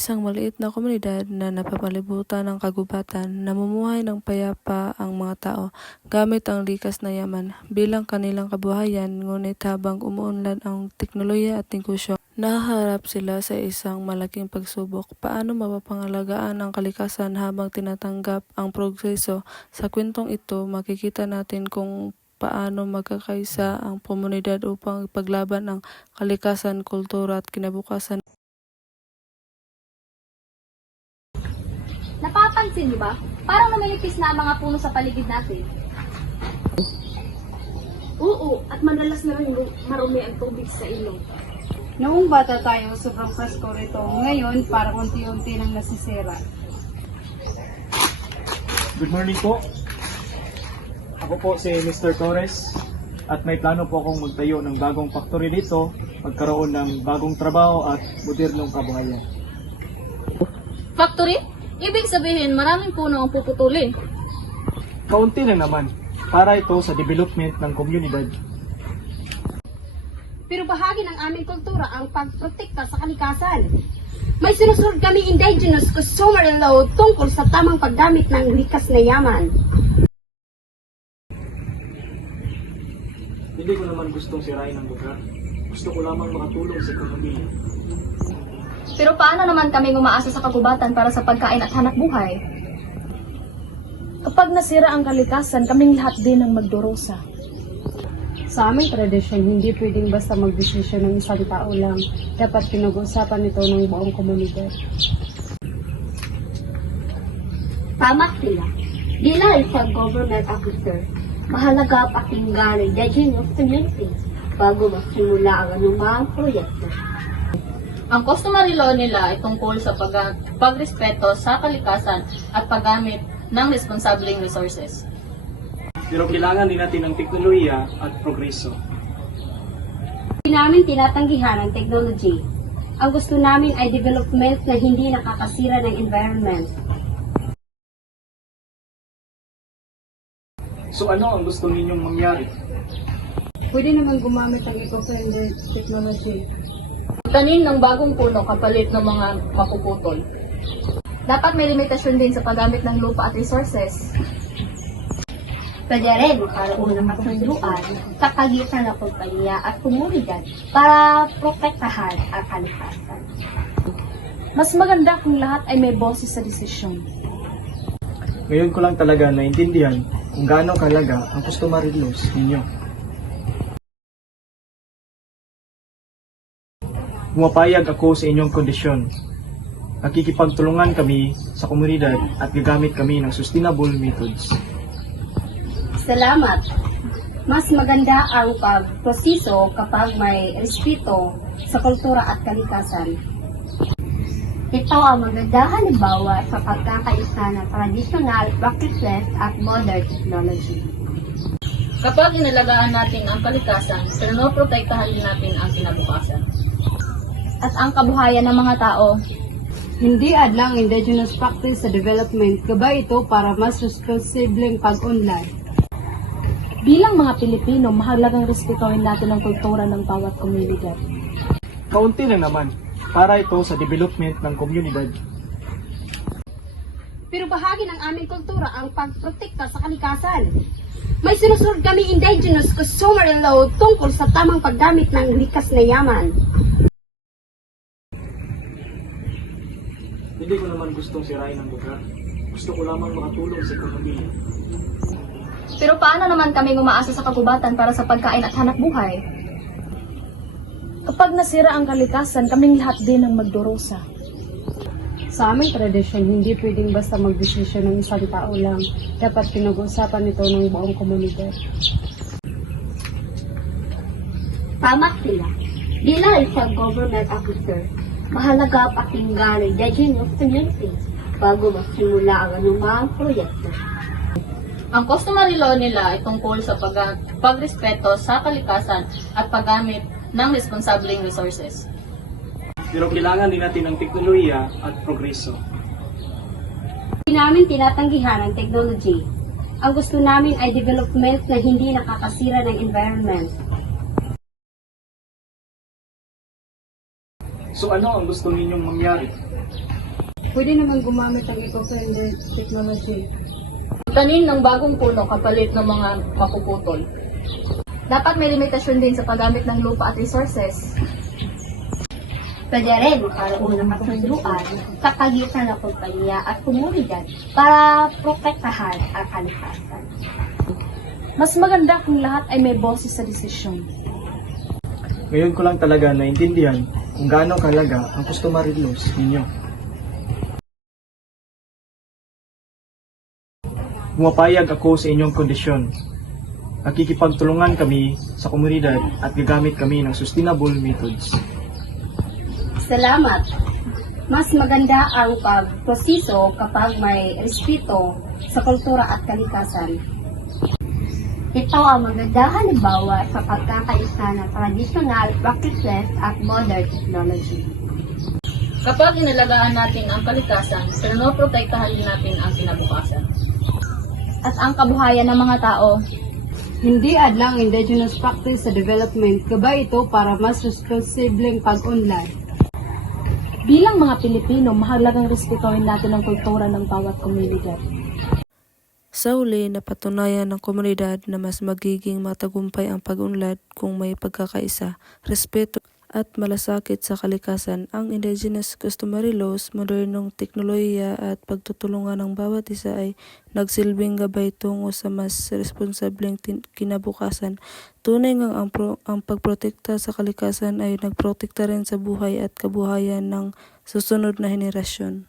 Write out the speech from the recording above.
isang maliit na komunidad na napapalibutan ng kagubatan, namumuhay ng payapa ang mga tao gamit ang likas na yaman bilang kanilang kabuhayan, ngunit habang umuunlad ang teknolohiya at negosyo, nahaharap sila sa isang malaking pagsubok. Paano mapapangalagaan ang kalikasan habang tinatanggap ang progreso? Sa kwentong ito, makikita natin kung paano magkakaisa ang komunidad upang ipaglaban ang kalikasan, kultura at kinabukasan. Napapansin niyo ba? Parang numinipis na ang mga puno sa paligid natin. Oo, at madalas na rin marumi ang tubig sa ilog. Noong bata tayo, sobrang presko rito. Ngayon, parang unti-unti nang nasisira. Good morning po. Ako po si Mr. Torres at may plano po akong magtayo ng bagong factory dito, magkaroon ng bagong trabaho at modernong kabuhayan. Factory? Ibig sabihin, maraming puno ang puputulin. Kaunti lang naman, para ito sa development ng komunidad. Pero bahagi ng aming kultura ang pagprotekta sa kalikasan. May sinusunod kami indigenous customary law tungkol sa tamang paggamit ng likas na yaman. Hindi ko naman gustong sirain ang lugar. Gusto ko lamang makatulong sa ekonomiya. Pero paano naman kami umaasa sa kagubatan para sa pagkain at hanap buhay? Kapag nasira ang kalikasan, kaming lahat din ang magdurusa. Sa aming tradisyon, hindi pwedeng basta magdesisyon ng isang tao lang. Dapat pinag-uusapan ito ng buong komunidad. Tama sila. Bilang isang government officer, mahalaga pakinggan ang judging of community bago magsimula ang anumang proyekto. Ang customary law nila ay tungkol sa pagrespeto sa kalikasan at paggamit ng responsableng resources. Pero kailangan din natin ng teknolohiya at progreso. Hindi namin tinatanggihan ang technology. Ang gusto namin ay development na hindi nakakasira ng environment. So ano ang gusto ninyong mangyari? Pwede naman gumamit ng eco-friendly technology. Tanim ng bagong puno kapalit ng mga mapuputol. Dapat may limitasyon din sa paggamit ng lupa at resources. Pwede rin magkaroon ng kasunduan sa pagitan ng kumpanya at komunidad para protektahan ang kalikasan. Mas maganda kung lahat ay may boses sa desisyon. Ngayon ko lang talaga naintindihan kung gaano kahalaga ang customary laws ninyo. Pumapayag ako sa inyong kondisyon. Nakikipagtulungan kami sa komunidad at gagamit kami ng sustainable methods. Salamat. Mas maganda ang pagproseso kapag may respeto sa kultura at kalikasan. Ito ang magandang halimbawa sa pagkakaisa ng traditional practices at modern technology. Kapag inalagaan natin ang kalikasan, pinoprotektahan din natin ang kinabukasan. At ang kabuhayan ng mga tao. Hindi adlang indigenous practice sa development, gabay ito para mas responsibleng pag-unlad. Bilang mga Pilipino, mahalagang respetuhin natin ang kultura ng bawat komunidad. Kaunti lang naman, para ito sa development ng komunidad. Pero bahagi ng aming kultura ang pagprotekta sa kalikasan. May sinusunod kami indigenous customary law tungkol sa tamang paggamit ng likas na yaman. Hindi ko naman gustong sirain ang lugar. Gusto ko lamang makatulong sa ekonomiya. Pero paano naman kami umaasa sa kagubatan para sa pagkain at hanap buhay? Kapag nasira ang kalikasan, kaming lahat din ang magdurusa. Sa aming tradisyon, hindi pwedeng basta magdesisyon ng isang tao lang. Dapat pinag-uusapan ito ng buong komunidad. Tama sila. Bilang isang government officer, mahalaga pakinggan ang judging of community bago magsimula ang anumang proyekto. Ang customary law nila ay tungkol sa pagrespeto sa kalikasan at paggamit ng responsableng resources. Pero kailangan din natin ng teknolohiya at progreso. Hindi namin tinatanggihan ang technology. Ang gusto namin ay development na hindi nakakasira ng environment. So ano ang gusto ninyong mangyari? Pwede naman gumamit ng eco-friendly technology. Tanim ng bagong puno kapalit ng mga mapuputol. Dapat may limitasyon din sa paggamit ng lupa at resources. Pwede rin magkaroon ng kasunduan sa pagitan ng kumpanya at komunidad para protektahan ang kalikasan. Mas maganda kung lahat ay may boses sa desisyon. Ngayon ko lang talaga naintindihan kung gaano kahalaga ang customary laws ninyo. Pumapayag ako sa inyong kondisyon. Nakikipagtulungan kami sa komunidad at gagamit kami ng sustainable methods. Salamat. Mas maganda ang pagproseso kapag may respeto sa kultura at kalikasan. Ito ang magandang halimbawa sa pagkakaisa ng traditional practices at modern technology. Kapag inalagaan natin ang kalikasan, pinoprotektahan din natin ang kinabukasan. At ang kabuhayan ng mga tao. Hindi adlang indigenous practice sa development, gabay ito para mas responsibleng pag-unlad. Bilang mga Pilipino, mahalagang respetuhin natin ang kultura ng bawat komunidad. Sa huli, napatunayan ng komunidad na mas magiging matagumpay ang pag-unlad kung may pagkakaisa, respeto at malasakit sa kalikasan. Ang indigenous customary laws, modernong teknolohiya at pagtutulungan ng bawat isa ay nagsilbing gabay tungo sa mas responsableng kinabukasan. Tunay ngang ang pagprotekta sa kalikasan ay nagprotekta rin sa buhay at kabuhayan ng susunod na henerasyon.